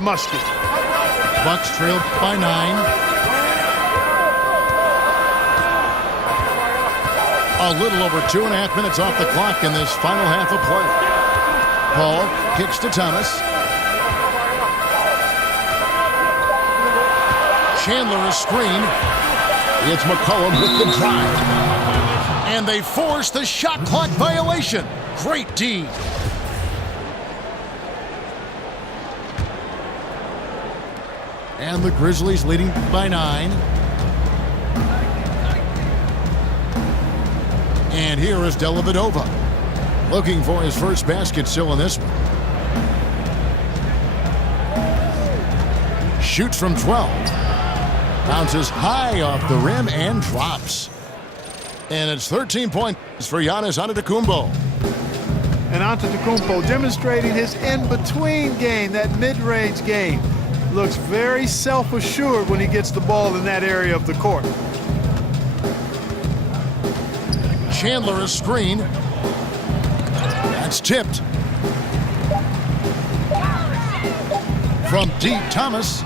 his musket. Bucks trail by 9. A little over 2.5 minutes off the clock in this final half of play. Paul kicks to Thomas. Chandler is screen. It's McCollum with the drive. And they force the shot clock violation. Great D. And the Grizzlies leading by 9. And here is Dellavedova, looking for his first basket still in this one. Shoots from 12. Bounces high off the rim and drops. And it's 13 points for Giannis Antetokounmpo. And Antetokounmpo demonstrating his in-between game, that mid-range game. Looks very self-assured when he gets the ball in that area of the court. Chandler is screened. That's tipped. From deep, Thomas.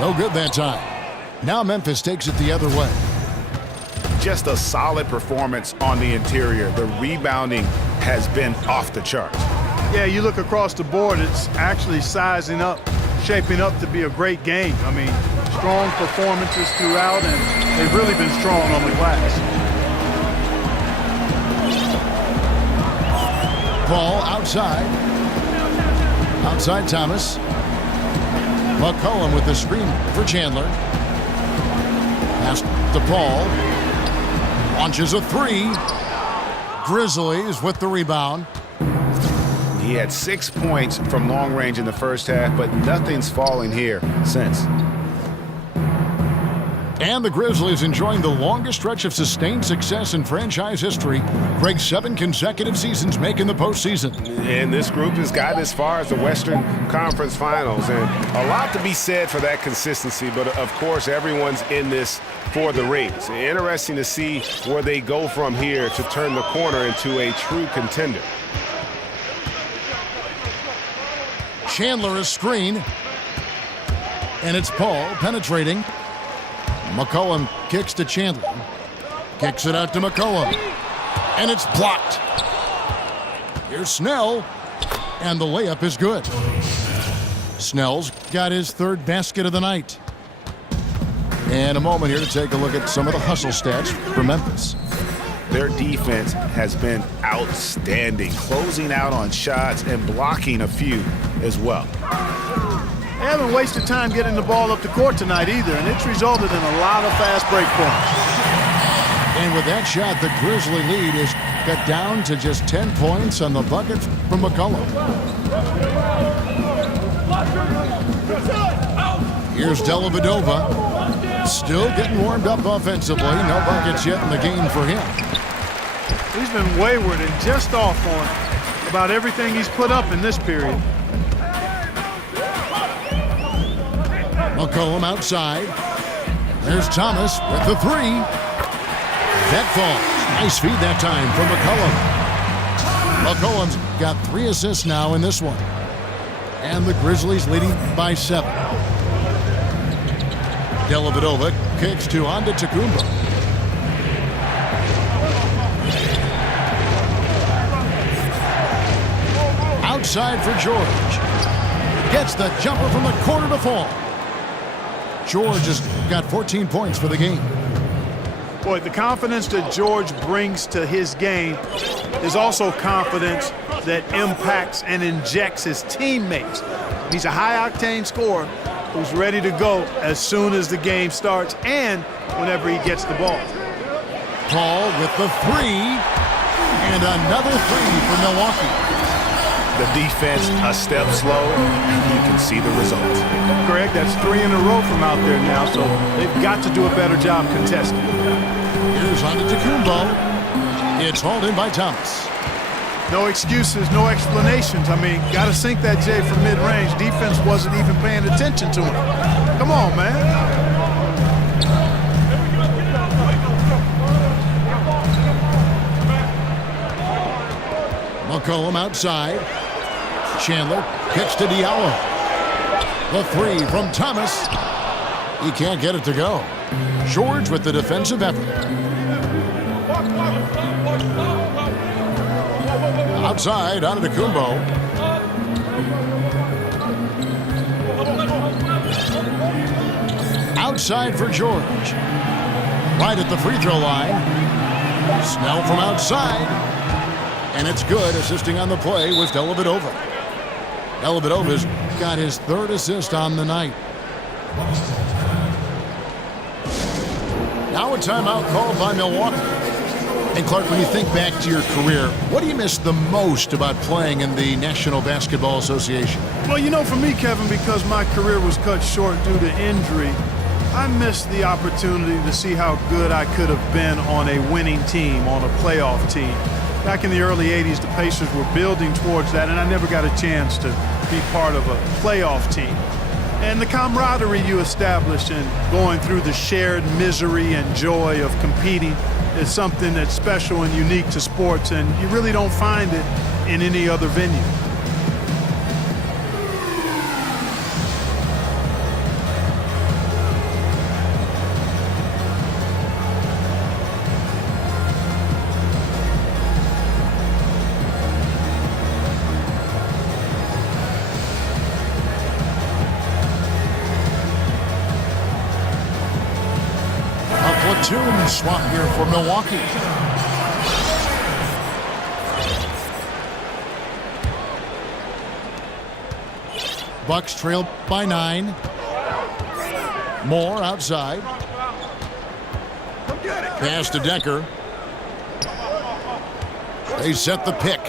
No good that time. Now Memphis takes it the other way. Just a solid performance on the interior. The rebounding has been off the charts. Yeah, you look across the board, it's actually sizing up, shaping up to be a great game. I mean, strong performances throughout, and they've really been strong on the glass. Paul outside. Outside Thomas. McCollum with the screen for Chandler. Pass to Paul. Launches a 3. Grizzlies with the rebound. He had 6 points from long range in the first half, but nothing's falling here since. And the Grizzlies enjoying the longest stretch of sustained success in franchise history. Greg's 7 consecutive seasons making the postseason. And this group has gotten as far as the Western Conference Finals. And a lot to be said for that consistency. But, of course, everyone's in this for the rings. Interesting to see where they go from here to turn the corner into a true contender. Chandler is screened. And it's Paul penetrating. McCollum kicks to Chandler. Kicks it out to McCollum. And it's blocked. Here's Snell. And the layup is good. Snell's got his 3rd basket of the night. And a moment here to take a look at some of the hustle stats for Memphis. Their defense has been outstanding, closing out on shots and blocking a few as well. They haven't wasted time getting the ball up the court tonight either, and it's resulted in a lot of fast break points. And with that shot, the Grizzly lead is cut down to just 10 points on the bucket from McCollum. Here's Dellavedova, still getting warmed up offensively. No buckets yet in the game for him. He's been wayward and just off on about everything he's put up in this period. McCollum outside. There's Thomas with the 3. That falls. Nice feed that time for McCollum. McCollum's got 3 assists now in this one. And the Grizzlies leading by 7. Dellavedova kicks to Antetokounmpo. Outside for George. Gets the jumper from the corner to fall. George has got 14 points for the game. Boy, the confidence that George brings to his game is also confidence that impacts and injects his teammates. He's a high-octane scorer who's ready to go as soon as the game starts and whenever he gets the ball. Paul with the 3, and another 3 for Milwaukee. The defense a step slow, you can see the results. Greg, that's 3 in a row from out there now, so they've got to do a better job contesting. Here's Antetokounmpo. It's hauled in by Thomas. No excuses, no explanations. I mean, got to sink that J from mid-range. Defense wasn't even paying attention to him. Come on, man. McCollum outside. Chandler kicks to Diallo. The three from Thomas. He can't get it to go. George with the defensive effort. Outside, Antetokounmpo. Outside for George. Right at the free throw line. Snell from outside. And it's good. Assisting on the play was Dellavedova. Dellavedova's got his third assist on the night. Now a timeout called by Milwaukee. And Clark, when you think back to your career, what do you miss the most about playing in the National Basketball Association? Well, you know, for me, Kevin, because my career was cut short due to injury, I missed the opportunity to see how good I could have been on a winning team, on a playoff team. Back in the early 80s, the Pacers were building towards that, and I never got a chance to be part of a playoff team. And the camaraderie you establish in going through the shared misery and joy of competing is something that's special and unique to sports, and you really don't find it in any other venue. Platoon swap here for Milwaukee. Bucks trail by 9. Moore outside. Pass to Decker. They set the pick.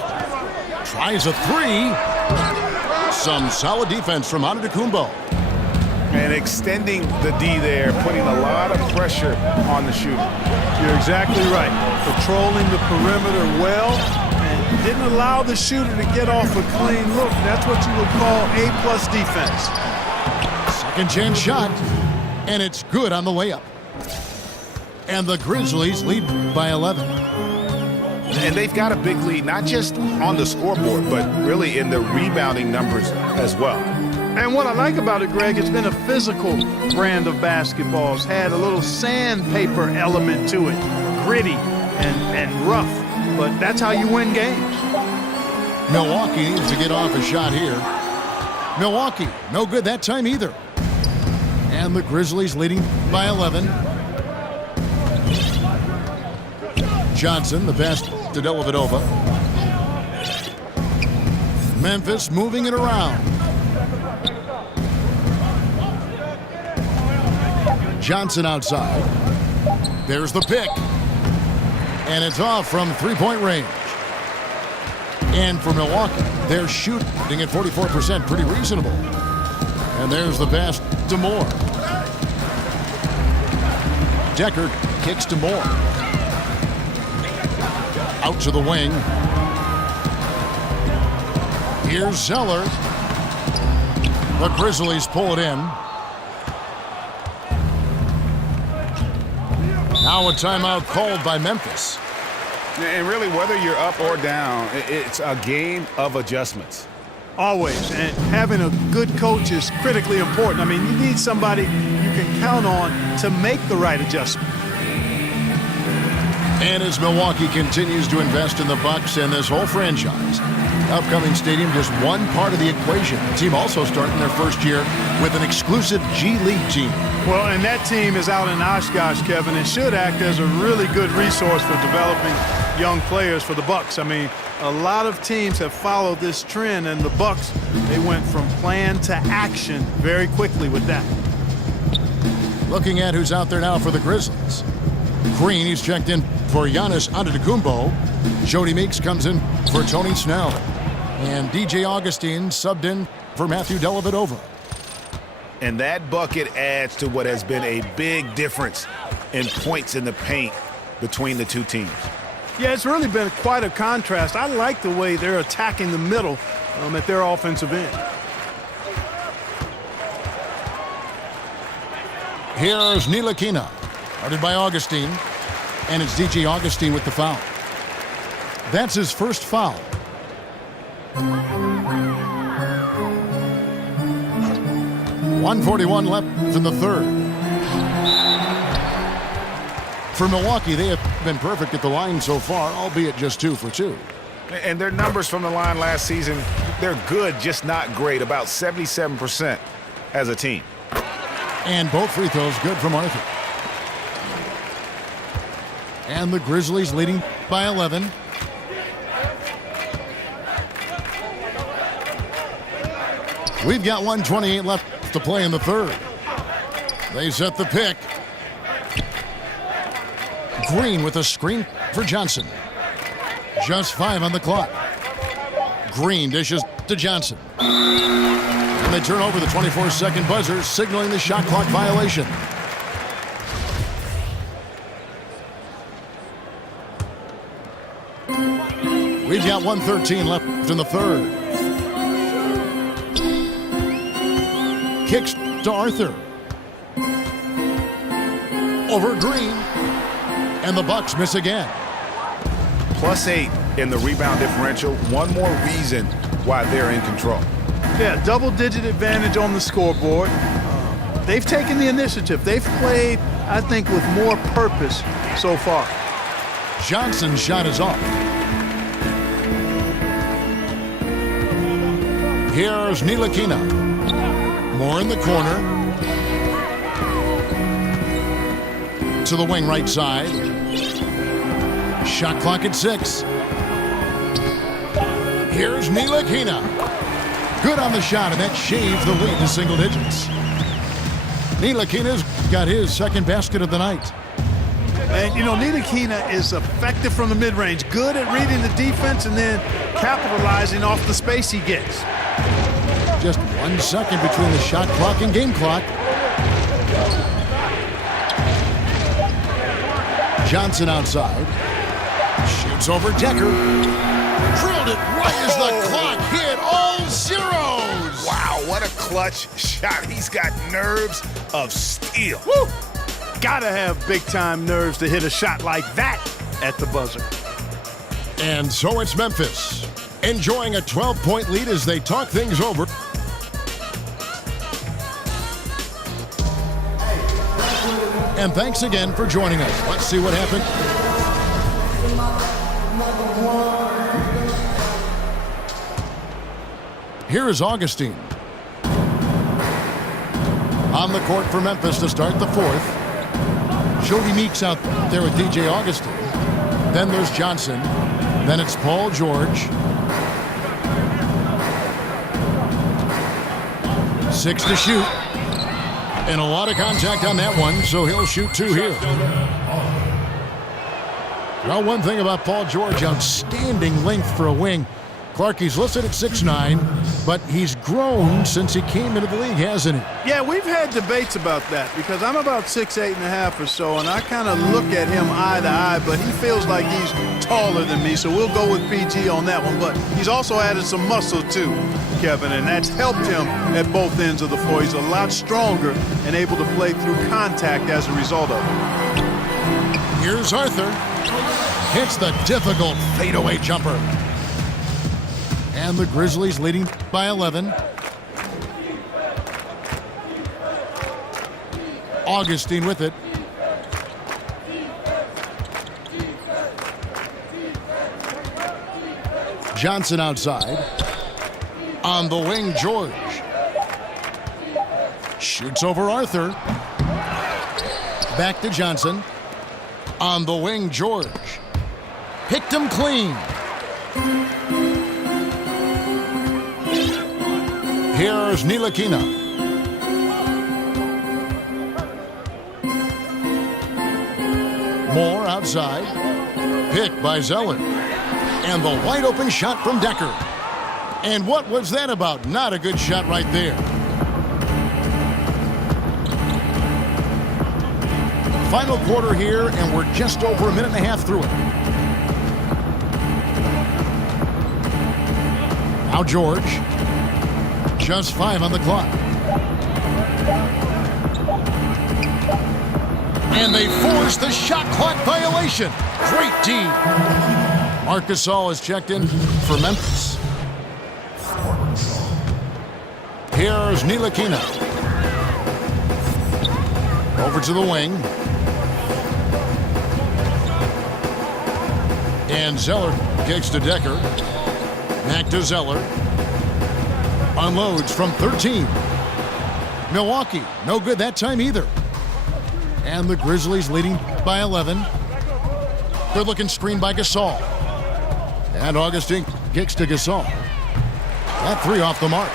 Tries a three. Some solid defense from Antetokounmpo. And extending the D there, putting a lot of pressure on the shooter. You're exactly right. Patrolling the perimeter well and didn't allow the shooter to get off a clean look. That's what you would call A+ defense. Second chance shot, and it's good on the layup. And the Grizzlies lead by 11. And they've got a big lead, not just on the scoreboard, but really in the rebounding numbers as well. And what I like about it, Greg, it's been a physical brand of basketball. It's had a little sandpaper element to it, gritty and rough, but that's how you win games. Milwaukee needs to get off a shot here. Milwaukee, no good that time either. And the Grizzlies leading by 11. Johnson, the pass to Dellavedova. Memphis moving it around. Johnson outside. There's the pick. And it's off from three-point range. And for Milwaukee, they're shooting at 44%, pretty reasonable. And there's the pass to Moore. Decker kicks to Moore. Out to the wing. Here's Zeller. The Grizzlies pull it in. Now a timeout called by Memphis. And really, whether you're up or down, it's a game of adjustments. Always. And having a good coach is critically important. I mean, you need somebody you can count on to make the right adjustment. And as Milwaukee continues to invest in the Bucks and this whole franchise, upcoming stadium just one part of the equation. The team also starting their first year with an exclusive G League team. Well, and that team is out in Oshkosh, Kevin, and should act as a really good resource for developing young players for the Bucks. I mean, a lot of teams have followed this trend, and the Bucks, they went from plan to action very quickly with that. Looking at who's out there now for the Grizzlies. Green, he's checked in for Giannis Antetokounmpo. Jody Meeks comes in for Tony Snell. And DJ Augustine subbed in for Matthew Dellavedova. And that bucket adds to what has been a big difference in points in the paint between the two teams. Yeah, it's really been quite a contrast. I like the way they're attacking the middle at their offensive end. Here's Ntilikina, guarded by Augustine. And it's DJ Augustine with the foul. That's his first foul. 1:41 left in the third. For Milwaukee, they have been perfect at the line so far, albeit just 2 for 2. And their numbers from the line last season, they're good, just not great, about 77% as a team. And both free throws good from Arthur. And the Grizzlies leading by 11. We've got 1:28 left to play in the third. They set the pick. Green with a screen for Johnson. Just 5 on the clock. Green dishes to Johnson. And they turn over the 24-second buzzer, signaling the shot clock violation. We've got 1:13 left in the third. Kicks to Arthur. Over Green. And the Bucks miss again. +8 in the rebound differential. One more reason why they're in control. Yeah, double-digit advantage on the scoreboard. They've taken the initiative. They've played, I think, with more purpose so far. Johnson's shot is off. Here's Ntilikina. More in the corner. To the wing right side. Shot clock at 6. Here's Ntilikina. Good on the shot, and that shaves the lead to single digits. Ntilikina's got his second basket of the night. And, you know, Ntilikina is effective from the mid-range, good at reading the defense and then capitalizing off the space he gets. Just 1 second between the shot clock and game clock. Johnson outside. Shoots over Decker. Drilled it right as the clock hit all zeros. Wow, what a clutch shot. He's got nerves of steel. Woo! Gotta have big-time nerves to hit a shot like that at the buzzer. And so it's Memphis, enjoying a 12-point lead as they talk things over. And thanks again for joining us. Let's see what happened. Here is Augustine. On the court for Memphis to start the fourth. Jody Meeks out there with DJ Augustine. Then there's Johnson. Then it's Paul George. 6 to shoot. And a lot of contact on that one, so he'll shoot 2 here. Well, one thing about Paul George, outstanding length for a wing. Clark, he's listed at 6'9", but he's grown since he came into the league, hasn't he? Yeah, we've had debates about that because I'm about 6'8.5" or so, and I kind of look at him eye to eye, but he feels like he's taller than me, so we'll go with PG on that one. But he's also added some muscle too, Kevin, and that's helped him at both ends of the floor. He's a lot stronger and able to play through contact as a result of it. Here's Arthur. Hits the difficult fadeaway jumper. And the Grizzlies leading by 11. Augustine with it. Johnson outside. On the wing, George. Shoots over Arthur. Back to Johnson. On the wing, George. Picked him clean. Here's Ntilikina. Moore outside. Picked by Zeller. And the wide open shot from Decker. And what was that about? Not a good shot right there. Final quarter here, and we're just over a minute and a half through it. Now George. Just 5 on the clock. And they force the shot clock violation. Great D. Marc Gasol has checked in for Memphis. Here's Ntilikina. Over to the wing. And Zeller kicks to Decker. Back to Zeller. Unloads from 13. Milwaukee, no good that time either. And the Grizzlies leading by 11. Good looking screen by Gasol. And Augustine kicks to Gasol. That three off the mark.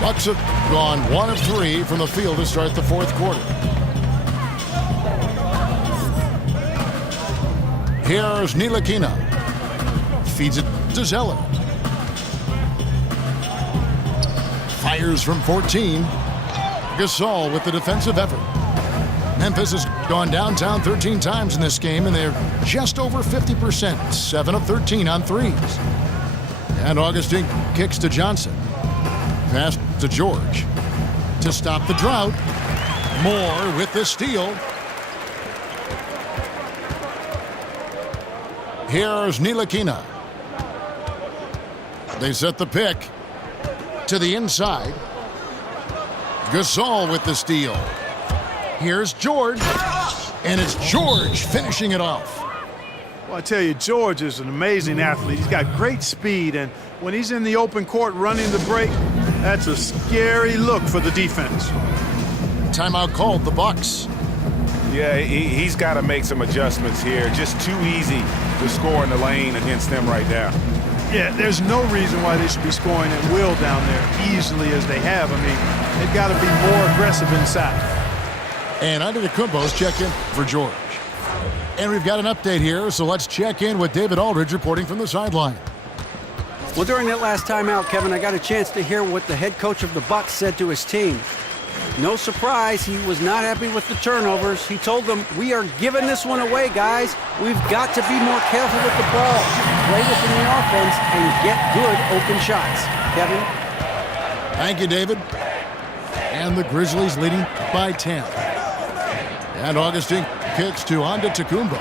Bucks have gone 1 of 3 from the field to start the fourth quarter. Here's Ntilikina. Feeds it to Zeller. Fires from 14. Gasol with the defensive effort. Memphis has gone downtown 13 times in this game, and they're just over 50%, 7 of 13 on threes. And Augustine kicks to Johnson. Pass to George. To stop the drought. Moore with the steal. Here's Ntilikina. They set the pick to the inside. Gasol with the steal. Here's George. And it's George finishing it off. Well, I tell you, George is an amazing athlete. He's got great speed, and when he's in the open court running the break, that's a scary look for the defense. Timeout called, the Bucks. Yeah, he's got to make some adjustments here. Just too easy to score in the lane against them right now. Yeah, there's no reason why they should be scoring at will down there easily as they have. I mean, they've got to be more aggressive inside. And Antetokounmpo's checked in for George. And we've got an update here, so let's check in with David Aldridge reporting from the sideline. Well, during that last timeout, Kevin, I got a chance to hear what the head coach of the Bucks said to his team. No surprise, he was not happy with the turnovers. He told them, we are giving this one away, guys. We've got to be more careful with the ball, play within the offense, and get good open shots. Kevin? Thank you, David. And the Grizzlies leading by 10. And Augustine kicks to Antetokounmpo.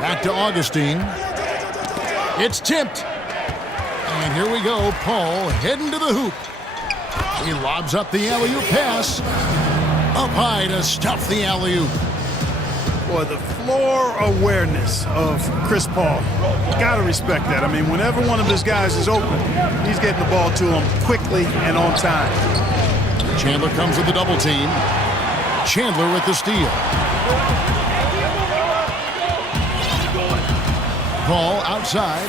Back to Augustine. It's tipped. And here we go. Paul heading to the hoop. He lobs up the alley-oop pass. Up high to stuff the alley-oop. Boy, the floor awareness of Chris Paul. Got to respect that. I mean, whenever one of his guys is open, he's getting the ball to him quickly and on time. Chandler comes with the double team. Chandler with the steal. Paul outside.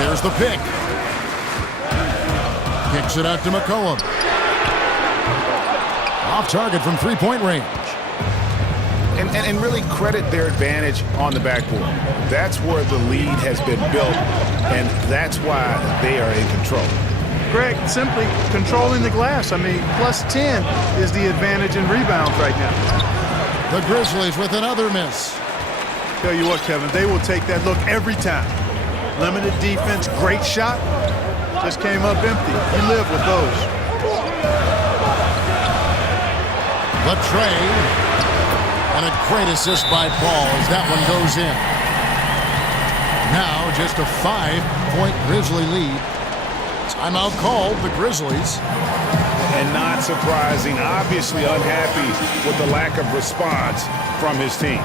There's the pick. Kicks it out to McCollum. Off target from three-point range. And really credit their advantage on the backboard. That's where the lead has been built, and that's why they are in control. Greg, simply controlling the glass. I mean, plus 10 is the advantage in rebounds right now. The Grizzlies with another miss. Tell you what, Kevin, they will take that look every time. Limited defense, great shot. Just came up empty. You live with those. The tray. And a great assist by Paul as that one goes in. Now just a 5-point Grizzly lead. Timeout called, the Grizzlies. And not surprising, obviously unhappy with the lack of response from his team.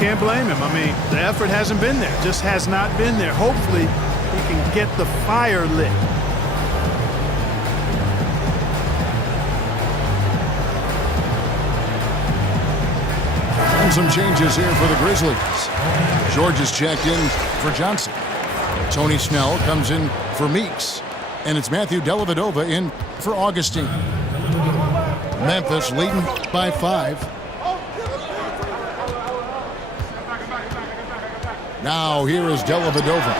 Can't blame him. I mean, the effort hasn't been there. Just has not been there. Hopefully, he can get the fire lit. And some changes here for the Grizzlies. George is checked in for Johnson. Tony Snell comes in for Meeks. And it's Matthew Dellavedova in for Augustine. Memphis leading by 5. Now here is Dellavedova.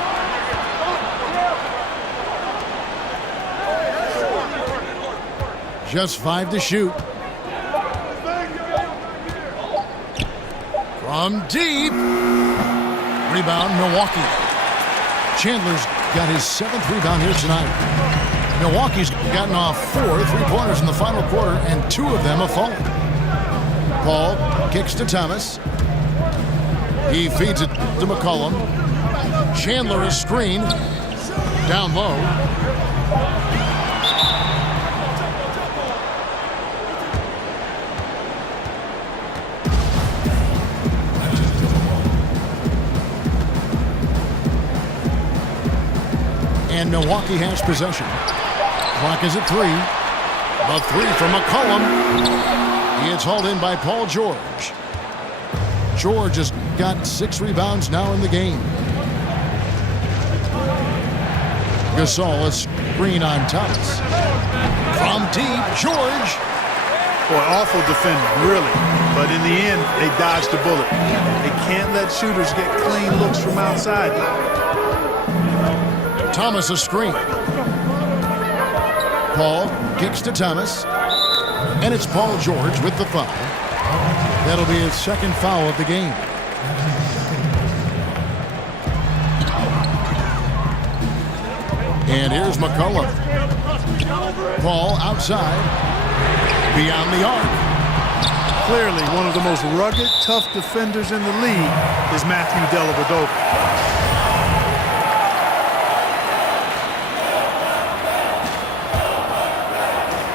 Just 5 to shoot. From deep. Rebound, Milwaukee. Chandler's got his 7th rebound here tonight. Milwaukee's gotten off 4 three-pointers in the final quarter, and 2 of them have fallen. Paul kicks to Thomas. He feeds it to McCollum. Chandler is screened. Down low. And Milwaukee has possession. Clock is at 3. The 3 from McCollum. It's hauled in by Paul George. George has got 6 rebounds now in the game. Gasol, a screen on Thomas. From deep, George. Boy, awful defender, really. But in the end, they dodged the bullet. They can't let shooters get clean looks from outside. Thomas a screen. Paul kicks to Thomas. And it's Paul George with the foul. That'll be his second foul of the game. And here's McCollum. Paul outside. Beyond the arc. Clearly, one of the most rugged, tough defenders in the league is Matthew Dellavedova.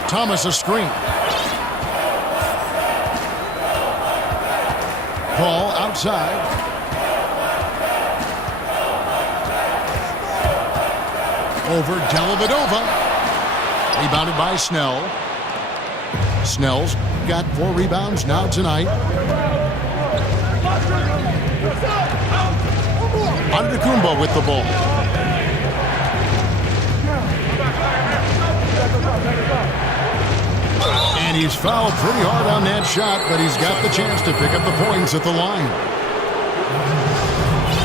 Thomas a screen. Paul outside. Over Dellavedova. Rebounded by Snell. Snell's got 4 rebounds now tonight. Antetokounmpo with the ball. And he's fouled pretty hard on that shot, but he's got the chance to pick up the points at the line.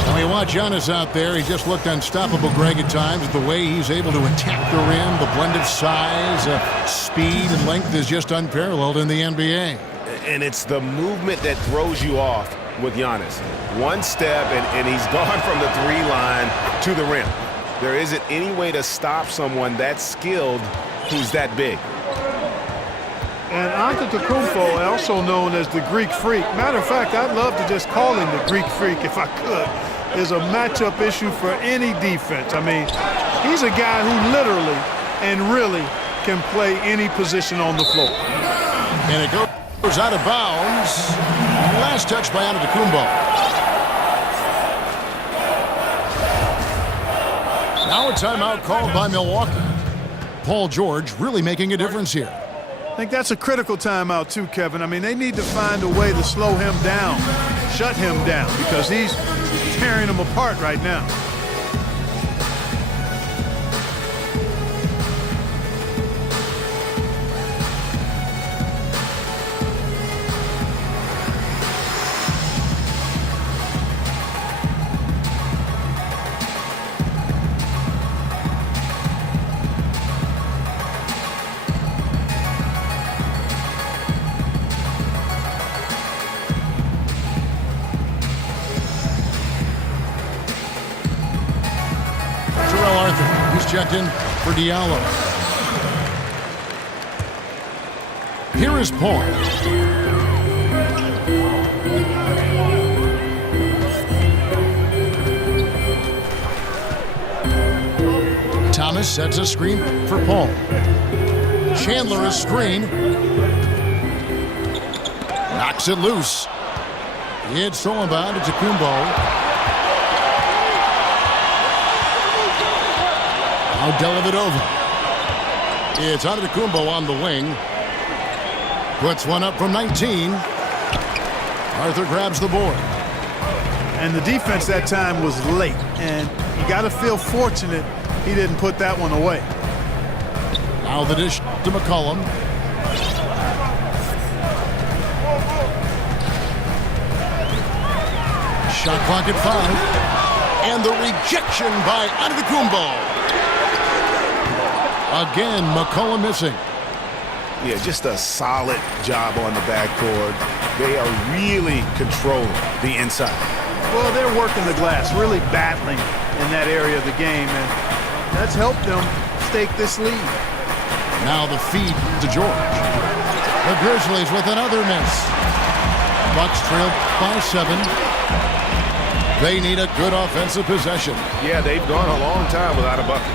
Now we watch Giannis out there. He just looked unstoppable, Greg, at times. The way he's able to attack the rim, the blend of size, speed, and length is just unparalleled in the NBA. And it's the movement that throws you off with Giannis. One step, and he's gone from the 3 line to the rim. There isn't any way to stop someone that skilled who's that big. And Antetokounmpo, also known as the Greek Freak. Matter of fact, I'd love to just call him the Greek Freak if I could. Is a matchup issue for any defense. I mean, he's a guy who literally and really can play any position on the floor. And it goes out of bounds. Last touch by Antetokounmpo. Now a timeout called by Milwaukee. Paul George really making a difference here. I think that's a critical timeout too, Kevin. I mean, they need to find a way to slow him down, shut him down, because he's tearing them apart right now. Checked in for Diallo. Here is Paul. Thomas sets a screen for Paul. Chandler a screen. Knocks it loose. It's stolen by Antetokounmpo. Now Dellavedova. It's Antetokounmpo on the wing. Puts one up from 19. Arthur grabs the board. And the defense that time was late. And you got to feel fortunate he didn't put that one away. Now the dish to McCollum. Shot clock at 5. And the rejection by Antetokounmpo. Again, McCollum missing. Yeah, just a solid job on the backboard. They are really controlling the inside. Well, they're working the glass, really battling in that area of the game, and that's helped them stake this lead. Now the feed to George. The Grizzlies with another miss. Bucks trail by 7. They need a good offensive possession. Yeah, they've gone a long time without a bucket.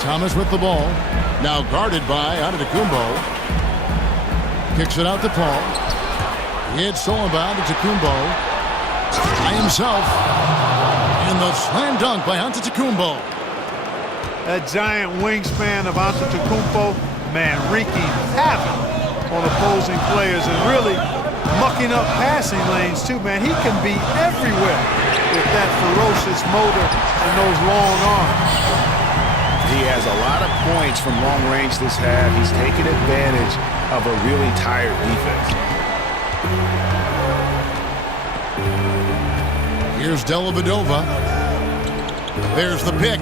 Thomas with the ball. Now guarded by Antetokounmpo. Kicks it out to Paul. It's stolen by Antetokounmpo. By himself. And the slam dunk by Antetokounmpo. That giant wingspan of Antetokounmpo, man, wreaking havoc on opposing players and really mucking up passing lanes too, man. He can be everywhere with that ferocious motor and those long arms. He has a lot of points from long range this half. He's taken advantage of a really tired defense. Here's Dellavedova. There's the pick.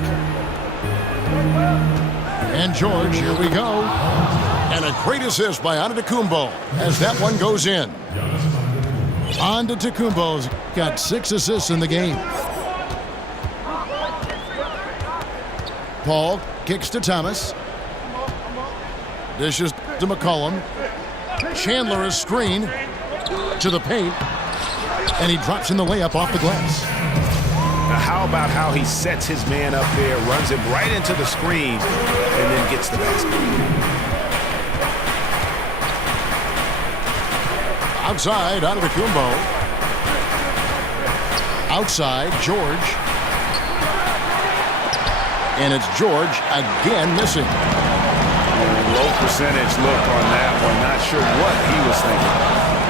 And George, here we go. And a great assist by Antetokounmpo as that one goes in. Antetokounmpo's got 6 assists in the game. Paul kicks to Thomas. Dishes to McCollum. Chandler is screen to the paint. And he drops in the layup off the glass. Now how about how he sets his man up there, runs him right into the screen, and then gets the basket. Outside, Antetokounmpo. Outside, George. And it's George again missing. Low percentage look on that one. Not sure what he was thinking.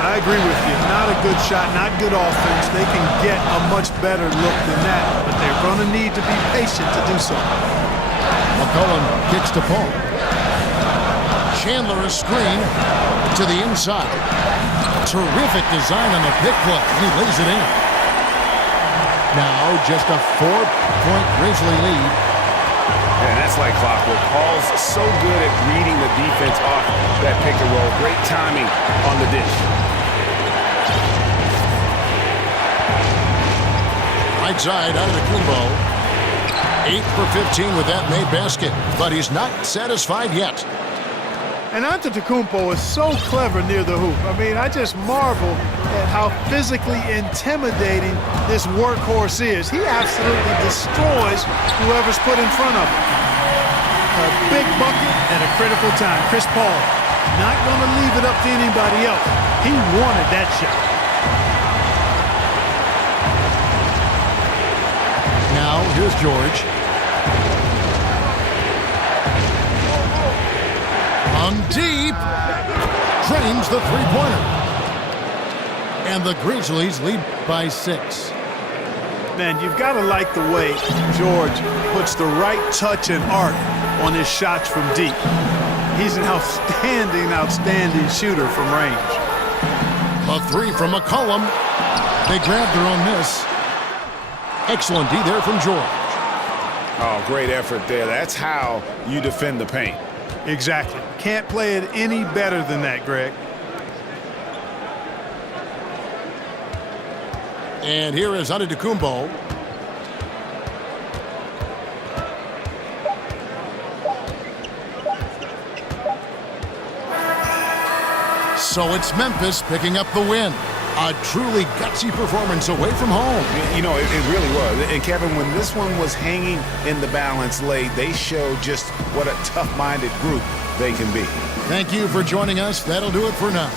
I agree with you. Not a good shot, not good offense. They can get a much better look than that, but they're going to need to be patient to do so. McCollum kicks to Paul. Chandler is screen to the inside. Terrific design on the pick play, and he lays it in. Now just a 4-point Grizzly lead. And that's like clockwork. Paul's so good at reading the defense off that pick and roll. Great timing on the dish. Right side, Antetokounmpo. 8 for 15 with that made basket, but he's not satisfied yet. And Antetokounmpo is so clever near the hoop. I mean, I just marvel at how physically intimidating this workhorse is. He absolutely destroys whoever's put in front of him. A big bucket at a critical time. Chris Paul not going to leave it up to anybody else. He wanted that shot. Now, here's George. From deep. Drains the three-pointer. And the Grizzlies lead by 6. Man, you've got to like the way George puts the right touch and arc on his shots from deep. He's an outstanding shooter from range. A 3 from McCollum. They grab their own miss. Excellent D there from George. Oh, great effort there. That's how you defend the paint. Exactly. Can't play it any better than that, Greg. And here is Antetokounmpo. So it's Memphis picking up the win. A truly gutsy performance away from home. You know, it really was. And Kevin, when this one was hanging in the balance late, they showed just what a tough-minded group they can be. Thank you for joining us. That'll do it for now.